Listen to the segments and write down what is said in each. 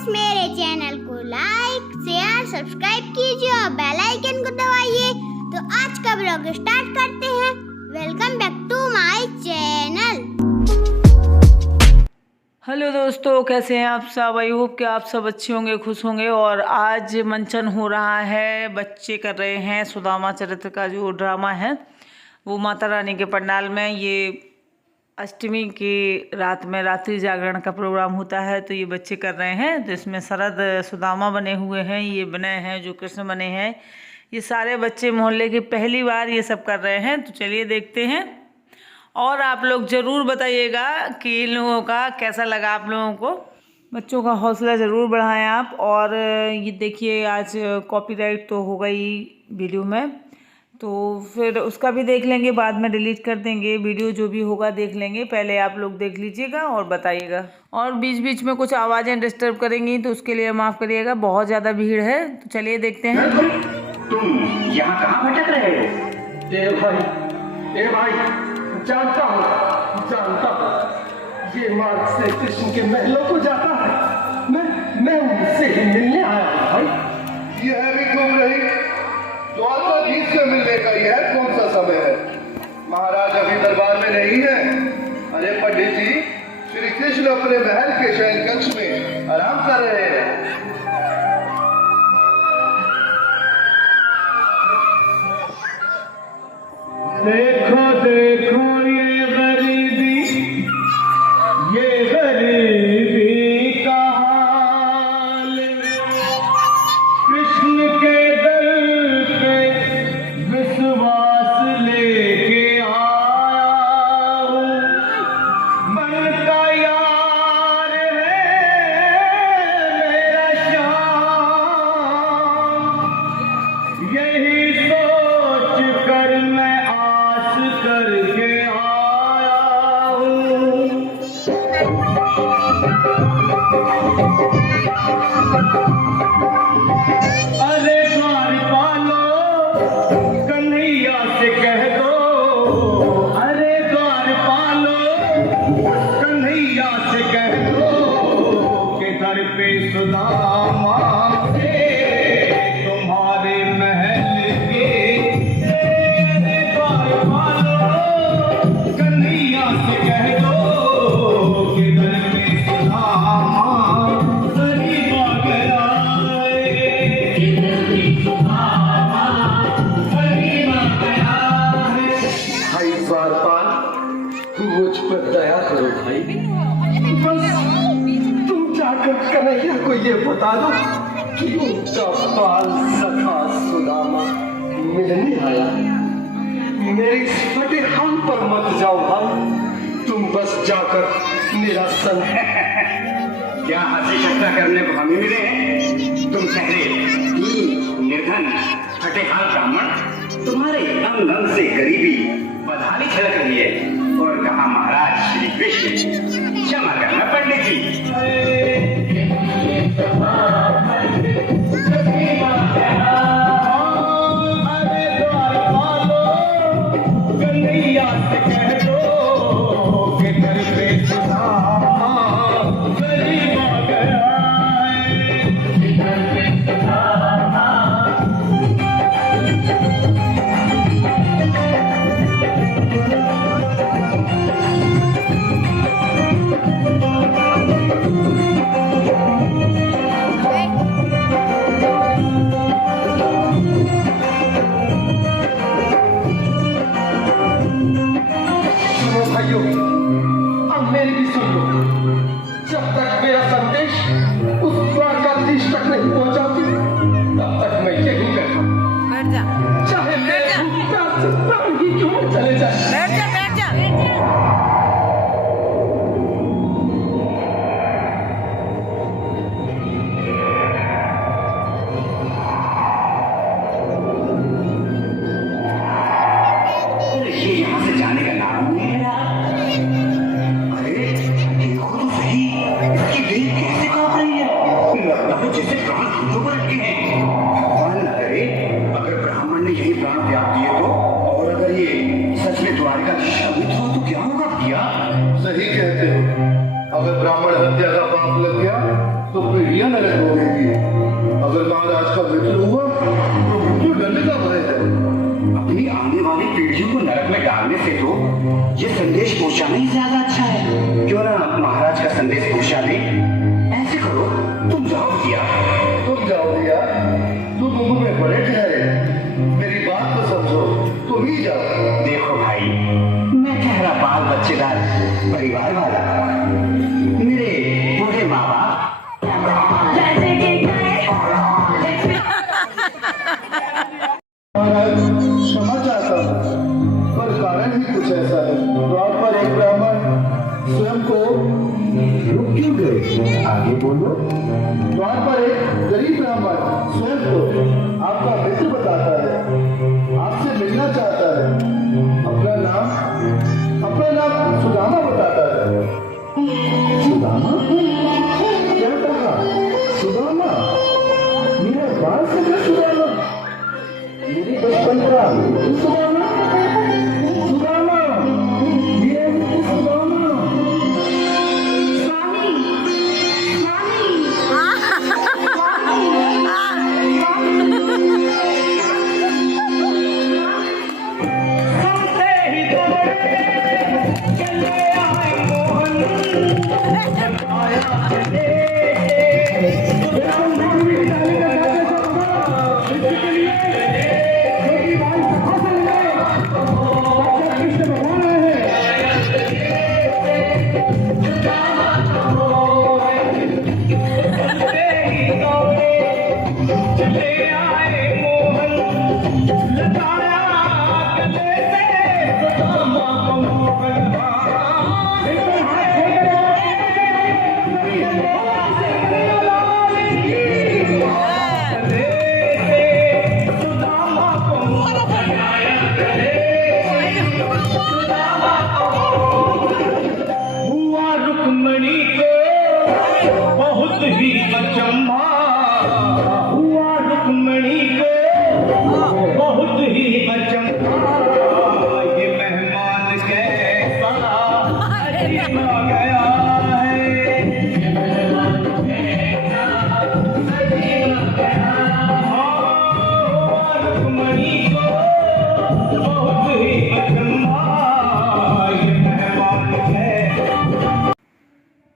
Friends, मेरे channel को like share subscribe कीजिए और बेल आइकन को दबाइए। तो आज का ब्लॉग स्टार्ट करते हैं। Welcome back to my channel. Hello दोस्तों, कैसे हैं आप सब? आई होप कि आप सब अच्छे होंगे, खुश होंगे। और आज मंचन हो रहा है, बच्चे कर रहे हैं सुदामा चरित्र का जो ड्रामा है वो माता रानी के पंडाल में। ये अष्टमी की रात में रात्रि जागरण का प्रोग्राम होता है, तो ये बच्चे कर रहे हैं। तो इसमें शरद सुदामा बने हुए हैं, ये बने हैं जो कृष्ण बने हैं। ये सारे बच्चे मोहल्ले की पहली बार ये सब कर रहे हैं। तो चलिए देखते हैं और आप लोग ज़रूर बताइएगा कि इन लोगों का कैसा लगा आप लोगों को। बच्चों का हौसला ज़रूर बढ़ाएं आप। और ये देखिए, आज कॉपीराइट तो हो गई वीडियो में, तो फिर उसका भी देख लेंगे, बाद में डिलीट कर देंगे। वीडियो जो भी होगा देख लेंगे, पहले आप लोग देख लीजिएगा और बताइएगा। और बीच बीच में कुछ आवाज़ें डिस्टर्ब करेंगी तो उसके लिए माफ़ करिएगा, बहुत ज़्यादा भीड़ है। तो चलिए देखते हैं। तुम यहाँ कहाँ भटक रहे हो? ए भाई, जानता हूँ ये मार्ग से कृष्ण के महलों को जाता है। मैं उनसे ही मिलने आया हूँ भाई। यह भी तुम रही? द्वारकाधीश से मिलने का यह कौन सा समय है? महाराज अभी दरबार में नहीं है। अरे पंडित जी, श्री कृष्ण अपने महल के शयन कक्ष में आराम कर रहे हैं। देखो देखो ये गरीबी का हाल। कृष्ण के दर पे विश्वास लेके आया हूँ। मन का यार है मेरा श्याम। यही सोच कर मैं करके आया हूँ। अरे द्वारपालो, कन्हैया से कह दो। अरे द्वारपालो, कन्हैया से कह दो कि दर पे सुदामा से तुम्हारे महल के। मुझ पर दया करो भाई। बस तुम जाकर कन्हैया को ये बता दो कि उनका बाल सखा सुदामा मिलने आया। मेरे इस फटे हाल पर मत जाओ भाई, तुम बस जाकर मेरा संग। क्या हंसी चर्चा करने को हमें मिले हैं? तुम ठहरे निर्धन फटेहाल ब्राह्मण, तुम्हारे अंग से गरीबी बदहाली झलक रही है। और कहा महाराज श्री कृष्ण, क्षमा करना पंडित जी। अब मेरी भी सुन लो। जब तक मेरा संदेश उस द्वारकाधीश तक नहीं पहुंचाती, तब तक मैं यही करता, चाहे मेरे प्यार से प्राण ही क्यों चले जाए। बैठ जा। ये यहाँ से जाने का नाम नहीं है। अरे देखो तो सही, इसकी देह कैसे कांप रही है। लगता है जैसे प्राण हाथों पर रखे हैं। भगवान न करे अगर ब्राह्मण ने यही प्राण त्याग दिए तो, और अगर ये सच में द्वारकाधीश अमित हो तो क्या होगा भैया? सही कहते हो। अगर ब्राह्मण हत्या का पाप लग गया तो फिर दुनिया नरक होगी। अगर महाराज का मित्र हुआ तो मृत्यु दंड का भय है। अपनी आने वाली पीढ़ियों को नरक में डालने से तो ये संदेश पहुंचाना ही ज्यादा अच्छा है। क्यों ना महाराज का संदेश पहुंचा दे। ऐसे करो, तुम जाओ दिया। तुम जाओ दिया, तुम उम्र में बड़े ठहरे, मेरी बात तो समझो, तुम ही जाओ। देखो भाई, मैं ठहरा बाल बच्चेदार परिवार वाला, मेरे बूढ़े माँ बाप महाराज क्षमा चाहता हूँ, पर कारण ही कुछ ऐसा है। द्वार पर एक ब्राह्मण स्वयं को रुक क्यों गए? आगे बोलो। द्वार पर एक गरीब ब्राह्मण स्वयं को आपका मित्र बताता है, आपसे मिलना चाहता है। अपना नाम सुदामा बताता है। सुदामा? क्या कहा? सुदामा? मेरा बाल से सुदामा? मेरी बचपन का सुदामा? सुदामा? ये सुदामा?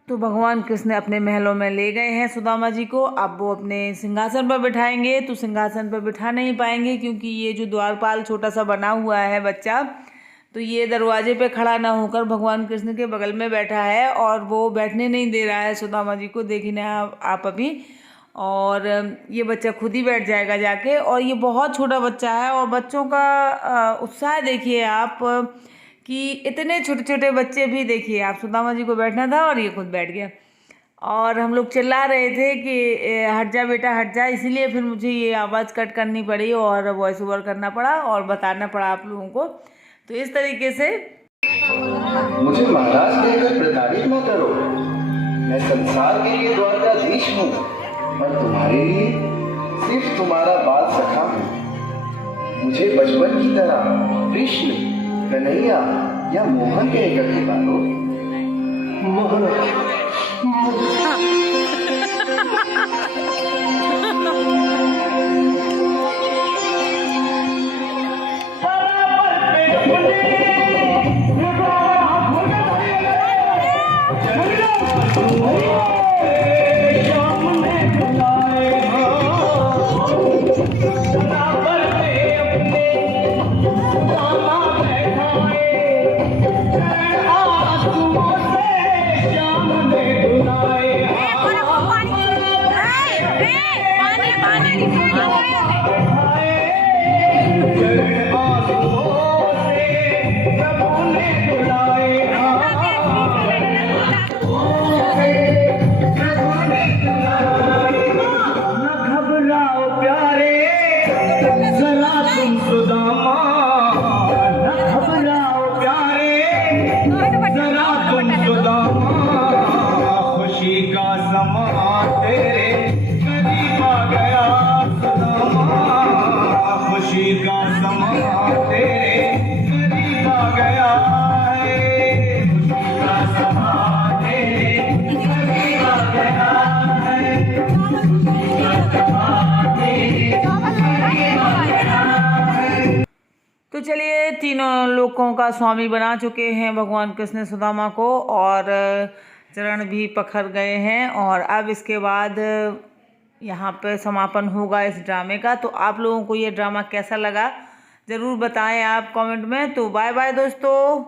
तो भगवान कृष्ण अपने महलों में ले गए हैं सुदामा जी को। अब वो अपने सिंहासन पर बिठाएंगे, तो सिंहासन पर बिठा नहीं पाएंगे क्योंकि ये जो द्वारपाल छोटा सा बना हुआ है बच्चा, तो ये दरवाजे पे खड़ा ना होकर भगवान कृष्ण के बगल में बैठा है और वो बैठने नहीं दे रहा है सुदामा जी को। देखिए आप अभी, और ये बच्चा खुद ही बैठ जाएगा जाके। और ये बहुत छोटा बच्चा है और बच्चों का उत्साह देखिए आप कि इतने छोटे छोटे बच्चे भी, देखिए आप, सुदामा जी को बैठना था और ये खुद बैठ गया। और हम लोग चिल्ला रहे थे कि हट जा बेटा हट जा, इसीलिए फिर मुझे ये आवाज़ कट करनी पड़ी और वॉइस ओवर करना पड़ा और बताना पड़ा आप लोगों को। तो इस तरीके से मुझे महाराज कहकर प्रताड़ित न करो। मैं संसार के लिए द्वारकाधीश हूँ और तुम्हारे लिए सिर्फ तुम्हारा बाल सखा हूँ। मुझे बचपन की तरह कृष्ण, कन्हैया या मोहन कहकर पुकारो। मोहन। चलिए, तीनों लोकों का स्वामी बना चुके हैं भगवान कृष्ण सुदामा को और चरण भी पखर गए हैं। और अब इसके बाद यहाँ पे समापन होगा इस ड्रामे का। तो आप लोगों को ये ड्रामा कैसा लगा ज़रूर बताएं आप कमेंट में। तो बाय बाय दोस्तों।